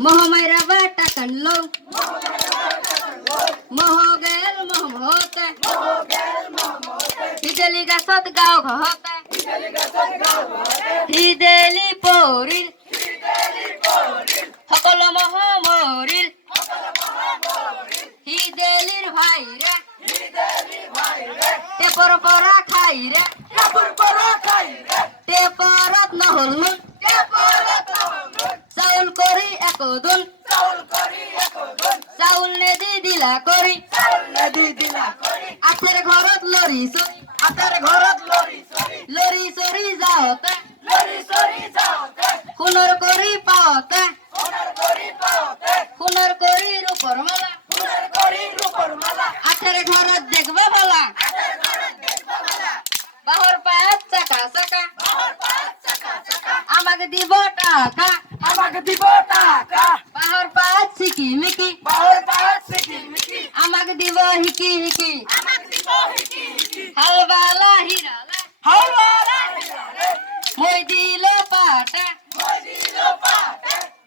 মোহমাইরা বাটা কানলো মোহ গেল মোহ হতে হিদেলি গাছত গাও ঘহতে হিদেলি পরিল সকল মহ মরিল হিদেলির ভাইরে টেপর পরা খাইরে টেপরত নহল চাউল করি একদুন চাউল নেদি দিলা করি আছের ঘরত লরি লরি চরি যাওতে খুনর করি পাওতে খুনর করি রূপর মালা আছের ঘরত দেখবে ভালা বাহর পাত চাকা চাকা আমাকে দিব টাকা বাহর পাত সিকি মিকি আমাকে দিব হিকি হিকি হালবালা হিরালা মই দিল পাটা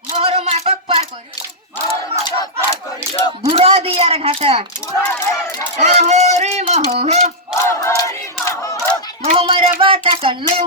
মোহর মাকক পার করি বুড়া দিয়ার ঘাটা ও হরি মোহ মোহ মারা বাটা কানলো